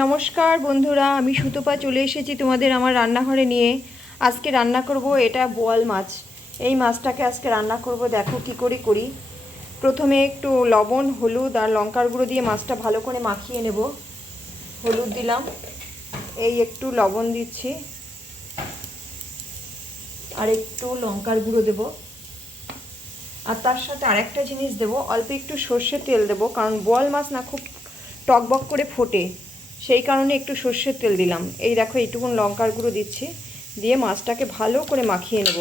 নমস্কার বন্ধুরা, আমি সুতপা চলে এসেছি তোমাদের আমার রান্নাঘরে নিয়ে। আজকে রান্না করব এটা বোয়াল মাছ। এই মাছটাকে আজকে রান্না করব, দেখো কি করে করি। প্রথমে একটু লবণ, হলুদ আর লঙ্কার গুঁড়ো দিয়ে মাছটা ভালো করে মাখিয়ে নেব। হলুদ দিলাম, এই একটু লবণ দিচ্ছি। আর একটু লঙ্কার গুঁড়ো দেবো। আর তার সাথে আরেকটা জিনিস দেবো, অল্প একটু সর্ষের তেল দেবো, কারণ বোয়াল মাছ না খুব টকবক করে ফোটে। সেই কারণে একটু সর্ষের তেল দিলাম। এই দেখো, এইটুকুন লঙ্কার গুঁড়ো দিচ্ছি। দিয়ে মাছটাকে ভালো করে মাখিয়ে নেব।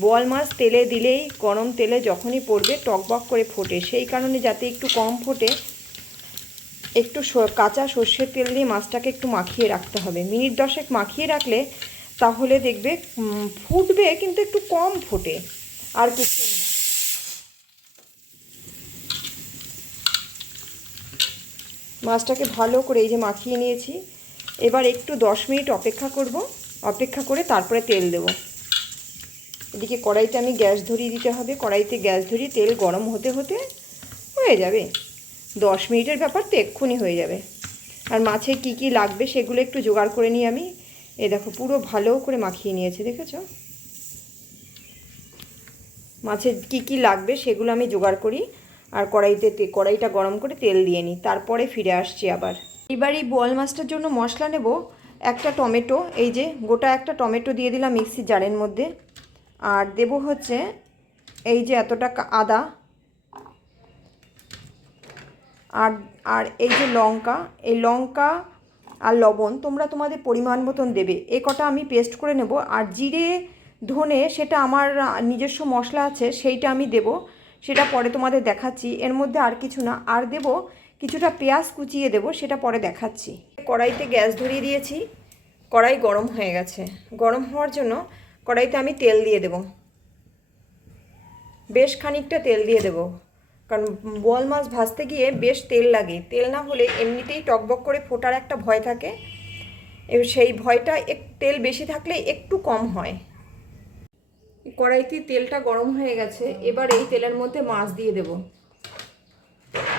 বোয়াল মাছ তেলে দিলেই গরম তেলে যখনই পড়বে, টকবক করে ফোটে। সেই কারণে যাতে একটু কম ফোটে, একটু কাঁচা সর্ষের তেল দিয়ে মাছটাকে একটু মাখিয়ে রাখতে হবে। মিনিট দশেক মাখিয়ে রাখলে তাহলে দেখবে ফুটবে কিন্তু একটু কম ফোটে। আর কিছু মাছটাকে ভালো করে এই যে মাখিয়ে নিয়েছি। এবার একটু দশ মিনিট অপেক্ষা করব। অপেক্ষা করে তারপরে তেল দেব। এদিকে কড়াইতে আমি গ্যাস ধরিয়ে দিতে হবে। কড়াইতে গ্যাস ধরিয়ে তেল গরম হতে হতে হয়ে যাবে। দশ মিনিটের ব্যাপার তো এক্ষুনি হয়ে যাবে। আর মাছে কি কি লাগবে সেগুলো একটু জোগাড় করে নিই আমি। এ দেখো, পুরো ভালো করে মাখিয়ে নিয়েছে, দেখেছ? মাছের কি কি লাগবে সেগুলো আমি জোগাড় করি। আর কড়াইতে কড়াইটা গরম করে তেল দিয়ে নিই, তারপরে ফিরে আসছি আবার। এবার এই বোয়াল মাছটার জন্য মশলা নেব একটা টমেটো, এই যে গোটা একটা টমেটো দিয়ে দিলাম মিক্সি জারের মধ্যে। আর দেব হচ্ছে এই যে এতটা আদা। আর আর এই যে লঙ্কা, এই লঙ্কা আর লবণ তোমরা তোমাদের পরিমাণ মতন দেবে। এ কটা আমি পেস্ট করে নেব। আর জিরে, ধনে সেটা আমার নিজস্ব মশলা আছে, সেইটা আমি দেবো। সেটা পরে তোমাদের দেখাচ্ছি। এর মধ্যে আর কিছু না। আর দেব কিছুটা পেঁয়াজ কুচিয়ে দেব, সেটা পরে দেখাচ্ছি। কড়াইতে গ্যাস ধরিয়ে দিয়েছি। কড়াই গরম হয়ে গেছে। গরম হওয়ার জন্য কড়াইতে আমি তেল দিয়ে দেব। বেশ খানিকটা তেল দিয়ে দেব। কারণ বোয়াল মাছ ভাজতে গিয়ে বেশ তেল লাগে। তেল না হলে এমনিতেই টকবক করে ফোটার একটা ভয় থাকে। সেই ভয়টা এক, তেল বেশি থাকলে একটু কম হয়। কড়াইতে তেলটা গরম হয়ে গেছে, এবার এই তেলের মধ্যে মাছ দিয়ে দেব।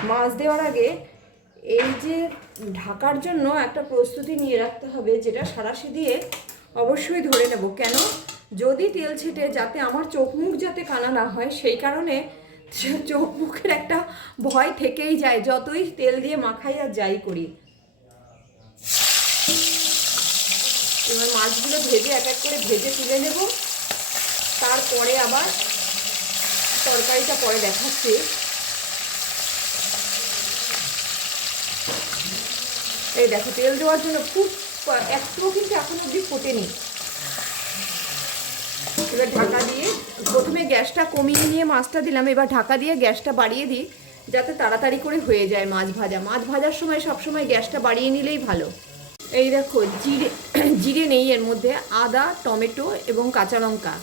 মাছ দেওয়ার আগে এই যে ঢাকার জন্য একটা প্রস্তুতি নিয়ে রাখতে হবে, যেটা সারাশি দিয়ে অবশ্যই ধরে নেব। কেন? যদি তেল ছিটে যাতে আমার চোখ মুখ যাতে কানা না হয়, সেই কারণে চোখ মুখের একটা ভয় থেকেই যায়, যতই তেল দিয়ে মাখাই আর যাই করি। এবার মাছগুলো ভেজে এক এক করে ভেজে তুলে নেব। তারপরে আবার তরকারিটা পরে দেখাচ্ছি। এই দেখো, তেল দেওয়ার জন্য খুব একটুও কিন্তু এখন অবধি ফোটেনি। এবার ঢাকা দিয়ে, প্রথমে গ্যাসটা কমিয়ে নিয়ে মাছটা দিলাম, এবার ঢাকা দিয়ে গ্যাসটা বাড়িয়ে দিই, যাতে তাড়াতাড়ি করে হয়ে যায় মাছ ভাজা। মাছ ভাজার সময় সবসময় গ্যাসটা বাড়িয়ে নিলেই ভালো। এই দেখো, জিরে জিরে নেই এর মধ্যে, আদা, টমেটো এবং কাঁচা লঙ্কা।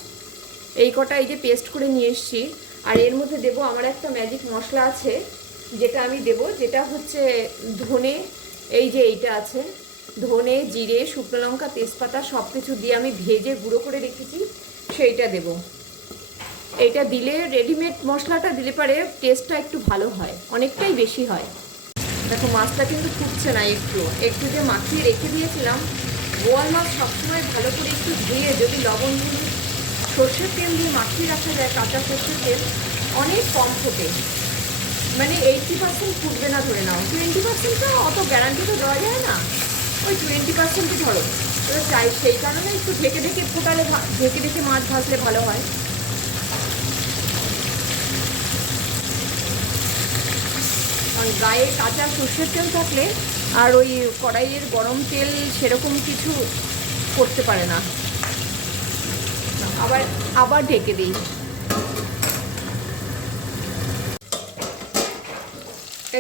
এই কটা এই যে পেস্ট করে নিয়ে এসছি। আর এর মধ্যে দেব আমার একটা ম্যাজিক মশলা আছে, যেটা আমি দেব, যেটা হচ্ছে ধনে, এই যে এইটা আছে। ধনে, জিরে, শুকনো লঙ্কা, তেজপাতা সব কিছু দিয়ে আমি ভেজে গুঁড়ো করে রেখেছি, সেইটা দেব। এইটা দিলে রেডিমেড মশলাটা দিলে পারে টেস্টটা একটু ভালো হয়, অনেকটাই বেশি হয়। দেখো, মাছটা কিন্তু ফুটছে না একটু। একটু যে মাখিয়ে রেখে দিয়েছিলাম বোয়াল মাছ সবসময় ভালো করে একটু ধুয়ে যদি লবণ হলুদ সর্ষের তেল দিয়ে মাখিয়ে রাখা যায় কাঁচা সর্ষের তেল, অনেক কম ফোটে। মানে এইটটি পার্সেন্ট ফুটবে না ধরে নাও। টোয়েন্টি পার্সেন্টটা অত গ্যারান্টি তো দেওয়া যায় না। ওই টোয়েন্টি পার্সেন্টই ধরো। এবার চাই সেই কারণে একটু ঢেকে ঢেকে ফোটালে ঢেকে ঢেকে মাছ ভাজলে ভালো হয়। কারণ গায়ে কাঁচা সর্ষের তেল থাকলে আর ওই কড়াইয়ের গরম তেল সেরকম কিছু করতে পারে না। আবার আবার ঢেকে দিই।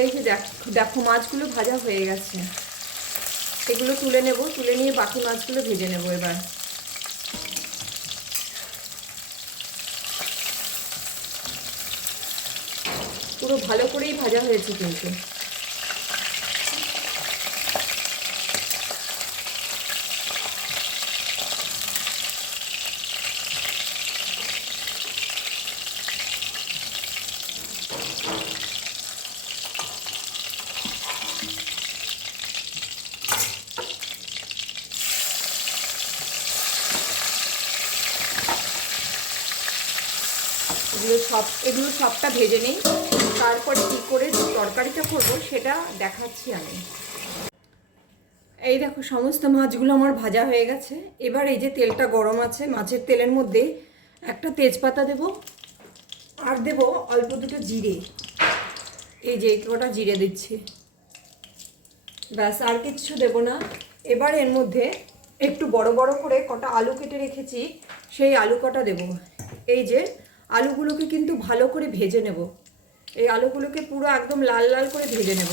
এই যে দেখো মাছগুলো ভাজা হয়ে গেছে। এগুলো তুলে নেব, তুলে নিয়ে বাকি মাছগুলো ভেজে নেব এবার। পুরো ভালো করেই ভাজা হয়েছে কিন্তু এগুলো সব, এগুলো সবটা ভেজে নিই। তারপরে কী করে তরকারিটা করব সেটা দেখাচ্ছি আমি। এই দেখো, সমস্ত মাছগুলো আমার ভাজা হয়ে গেছে। এবার এই যে তেলটা গরম আছে, মাছের তেলের মধ্যে একটা তেজপাতা দেব আর দেব অল্প দুটো জিরে। এই যে কটা জিরে দিচ্ছি। ব্যাস, আর কিচ্ছু দেব না। এবার এর মধ্যে একটু বড় বড় করে কটা আলু কেটে রেখেছি, সেই আলু কটা দেব। এই যে আলুগুলোকে কিন্তু ভালো করে ভেজে নেব। এই আলুগুলোকে পুরো একদম লাল লাল করে ভেজে নেব।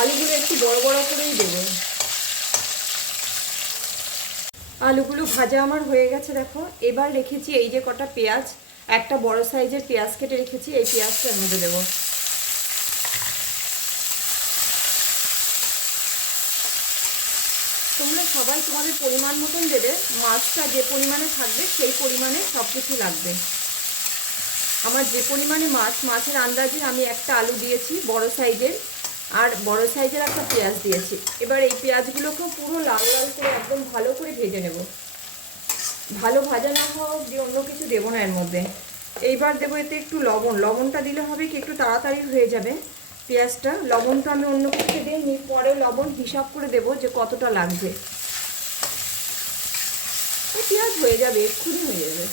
আলুগুলো একটু বড় বড় করেই দেবো। আলুগুলো ভাজা আমার হয়ে গেছে, দেখো। এবার রেখেছি এই যে কটা পেঁয়াজ, একটা বড় সাইজের পেঁয়াজ কেটে রেখেছি, এই পেঁয়াজটা মধ্যে দেবো তোমরা সবাই তোমাদের পরিমাণ মতন দেবে, মাছটা যে পরিমাণে থাকবে সেই পরিমাণে সব কিছু লাগবে। আমার যে পরিমাণে মাছ, মাছের আন্দাজে আমি একটা আলু দিয়েছি, বড় সাইজের, আর বড় সাইজের একটা পেঁয়াজ দিয়েছি। এবার এই পেঁয়াজগুলোকেও পুরো লাল লাল করে, একদম ভালো করে ভেজে নেব। ভালো ভাজা না হওয়া অব্দি অন্য কিছু দেবো না এর মধ্যে। এইবার দেবো এতে একটু লবণ। লবণটা দিলে হবে কি, একটু তাড়াতাড়ি হয়ে যাবে পেঁয়াজটা। লবণটা আমি অন্য কিছু দিইনি, পরে লবণ হিসাব করে দেবো যে কতটা লাগবে। হয়ে যাবে, এক্ষুনি হয়ে যাবে।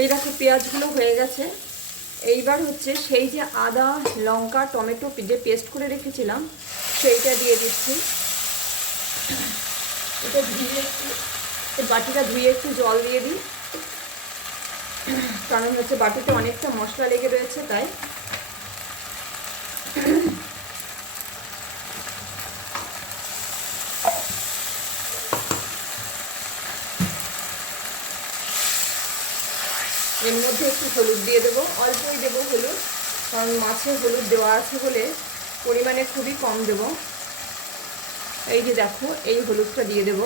এই দেখো পেঁয়াজগুলো হয়ে গেছে। এইবার হচ্ছে সেই যে আদা, লঙ্কা, টমেটো যে পেস্ট করে রেখেছিলাম, সেইটা দিয়ে দিচ্ছি। এটা ধুয়ে একটু বাটিটা ধুয়ে একটু জল দিয়ে দিই। কারণ হচ্ছে বাটিতে অনেকটা মশলা লেগে রয়েছে, তাই এর মধ্যে একটু হলুদ দিয়ে দেবো, অল্পই দেবো হলুদ, কারণ মাছে হলুদ দেওয়া আছে বলে পরিমাণে খুবই কম দেব। এই যে দেখো, এই হলুদটা দিয়ে দেব।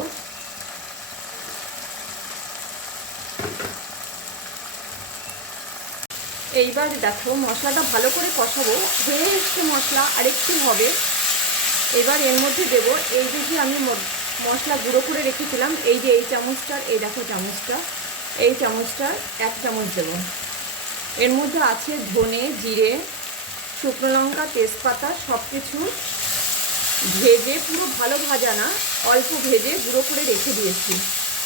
এইবার দেখো, মশলাটা ভালো করে কষাবো, হয়ে এসছে মশলা, আরেকটু হবে। এবার এর মধ্যে দেব, এই যে আমি মশলা গুঁড়ো করে রেখেছিলাম, এই যে এই চামচটার, এই দেখো চামচটা। এই চামচটা এক চামচ দেব। এর মধ্যে আছে ধনে, জিরে, শুকনো লঙ্কা, তেজপাতা সব কিছু ভেজে, পুরো ভালো ভাজা না, অল্প ভেজে গুঁড়ো করে রেখে দিয়েছি।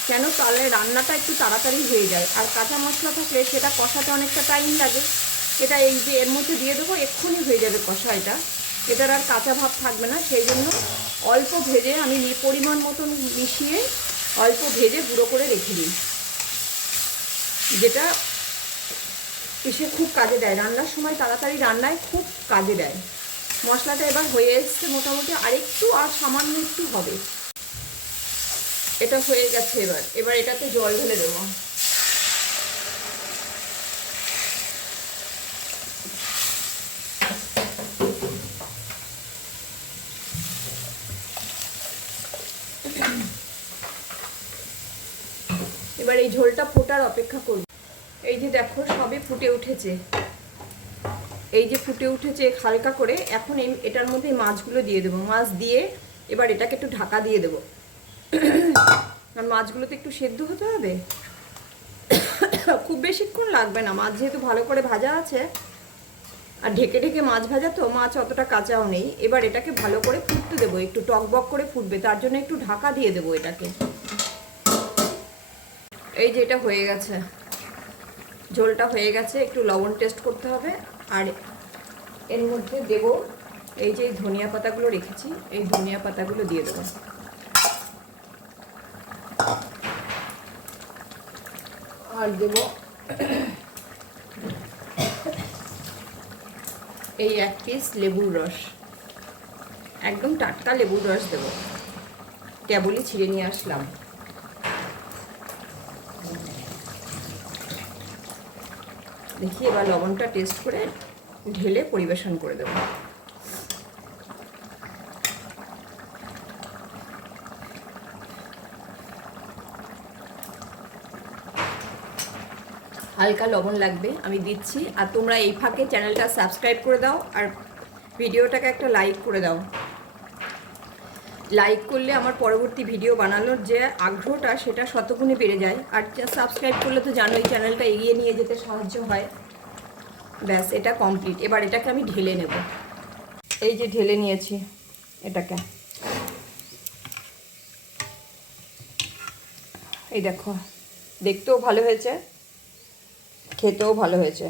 কেন তাহলে রান্নাটা একটু তাড়াতাড়ি হয়ে যায়। আর কাঁচা মশলা থাকলে সেটা কষাতে অনেকটা টাইম লাগে। এটা এই যে এর মধ্যে দিয়ে দেবো, এক্ষুনি হয়ে যাবে কষা এটা। এটার আর কাঁচা ভাব থাকবে না, সেই জন্য অল্প ভেজে আমি পরিমাণ মতন মিশিয়ে অল্প ভেজে গুঁড়ো করে রেখে দিই। যেটা এসে খুব কাজে দেয়। রান্নার সময় তাড়াতাড়ি রান্নায় খুব কাজে দেয়। মশলাটা এবার হয়ে এসছে মোটামুটি আরেকটু আর সামান্য একটু হবে। এটা হয়ে গেছে এবার। এবার এটাতে জল ঢেলে দেবো। এবার এই ঝোলটা ফোটার অপেক্ষা করব। এই যে দেখো, সবে ফুটে উঠেছে। এই যে ফুটে উঠেছে হালকা করে, এখন এই, এটার মধ্যে মাছগুলো দিয়ে দেবো। মাছ দিয়ে এবার এটাকে একটু ঢাকা দিয়ে দেবো। আর মাছগুলোতে একটু সেদ্ধ হতে হবে। খুব বেশিক্ষণ লাগবে না। মাছ যেহেতু ভালো করে ভাজা আছে, আর ঢেকে ঢেকে মাছ ভাজা তো, মাছ অতটা কাঁচাও নেই। এবার এটাকে ভালো করে ফুটতে দেবো। একটু টকবক করে ফুটবে, তার জন্য একটু ঢাকা দিয়ে দেবো এটাকে। এই যে এটা হয়ে গেছে। ঝোলটা হয়ে গেছে, একটু লবণ টেস্ট করতে হবে। আর এর মধ্যে দেব এই যে ধনিয়া পাতাগুলো রেখেছি, এই ধনিয়া পাতাগুলো দিয়ে দেবো। আর দেব এই এক পিস লেবুর রস। একদম টাটকা লেবুর রস দেবো। কেবলই ছিঁড়ে নিয়ে আসলাম। দেখি এবার লবণটা টেস্ট করে ঢেলে পরিবেশন করে দেবো। হালকা লবণ লাগবে, আমি দিচ্ছি। আর তোমরা এই ফাঁকে চ্যানেলটা সাবস্ক্রাইব করে দাও আর ভিডিওটাকে একটা লাইক করে দাও। লাইক করলে আমার পরবর্তী ভিডিও বানানোর যে আগ্রহটা, সেটা শতগুণে বেড়ে যায়। আর সাবস্ক্রাইব করলে তো জানোই চ্যানেলটা এগিয়ে নিয়ে যেতে সাহায্য হয়। ব্যাস, এটা কমপ্লিট এবার এটাকে আমি ঢেলে নেব। এই যে ঢেলে নিয়েছি এটাকে। এই দেখো, দেখতেও ভালো হয়েছে, খেতেও ভালো হয়েছে।